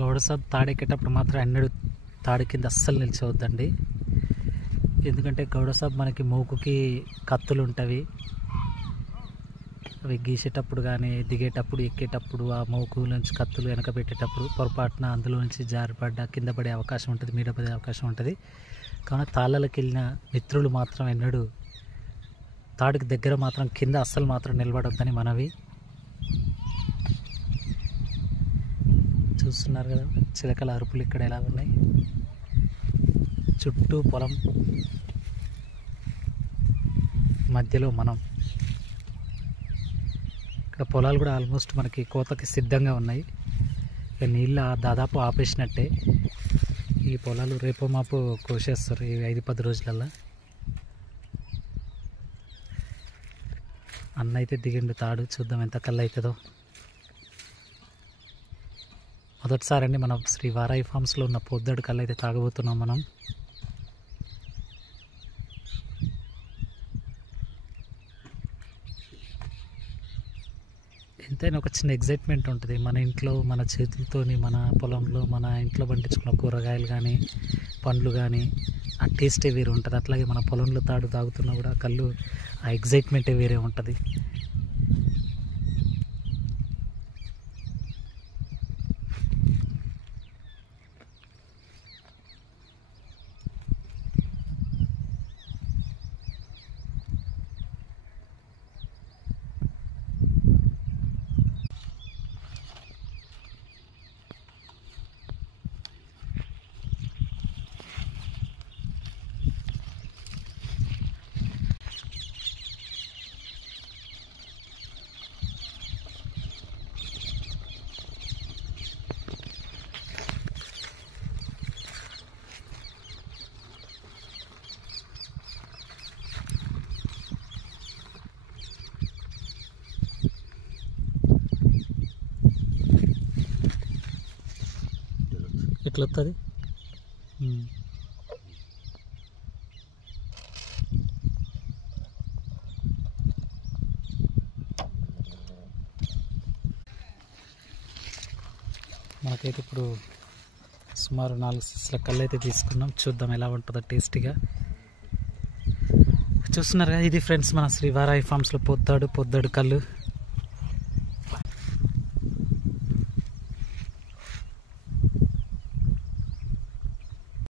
గౌడసాబ్ తాడెక్కేటప్పుడు మాత్రం ఎన్నడూ తాడి కింద అస్సలు నిలిచవద్దండి. ఎందుకంటే గౌడసాబ్ మనకి మూకుకి కత్తులు ఉంటవి. అవి గీసేటప్పుడు కానీ దిగేటప్పుడు ఎక్కేటప్పుడు ఆ మూకు నుంచి కత్తులు వెనక పెట్టేటప్పుడు పొరపాటున అందులో నుంచి జారిపడ్డ కింద పడే అవకాశం ఉంటుంది, మీద పడే అవకాశం ఉంటుంది. కానీ తాళ్ళకి వెళ్ళిన మిత్రులు మాత్రం ఎన్నడూ తాడికి దగ్గర మాత్రం కింద అస్సలు మాత్రం నిలబడొద్దని మనవి. చూస్తున్నారు కదా చిలకల అరుపులు ఇక్కడ ఎలా ఉన్నాయి. చుట్టూ పొలం, మధ్యలో మనం. ఇక్కడ పొలాలు కూడా ఆల్మోస్ట్ మనకి కోతకి సిద్ధంగా ఉన్నాయి. ఇక నీళ్ళు దాదాపు ఆపేసినట్టే. ఈ పొలాలు రేపో మాపు కోసేస్తారు ఈ 5-10 రోజులల్లో. అన్న అయితే దిగిండు తాడు, చూద్దాం ఎంత కళ్ళు అవుతుందో. మొదటిసారి అండి మనం శ్రీ వారాయి ఫామ్స్లో ఉన్న పొద్దడు కళ్ళు అయితే తాగబోతున్నాం మనం. ఎంతైనా ఒక చిన్న ఎగ్జైట్మెంట్ ఉంటుంది. మన ఇంట్లో మన చేతులతోని మన పొలంలో మన ఇంట్లో పండించుకున్న కూరగాయలు కానీ పండ్లు కానీ ఆ టేస్టే వేరే ఉంటుంది. అట్లాగే మన పొలంలో తాడు తాగుతున్నా కూడా కళ్ళు ఆ ఎగ్జైట్మెంటే వేరే ఉంటుంది. ఎట్లా వస్తుంది? మనకైతే ఇప్పుడు సుమారు 4 సీసాల కళ్ళు అయితే తీసుకున్నాం. చూద్దాం ఎలా ఉంటుందో టేస్టీగా. చూస్తున్నారు కదా, ఇది ఫ్రెండ్స్ మన శ్రీ వారాయి ఫామ్స్లో పొద్దాడు కళ్ళు.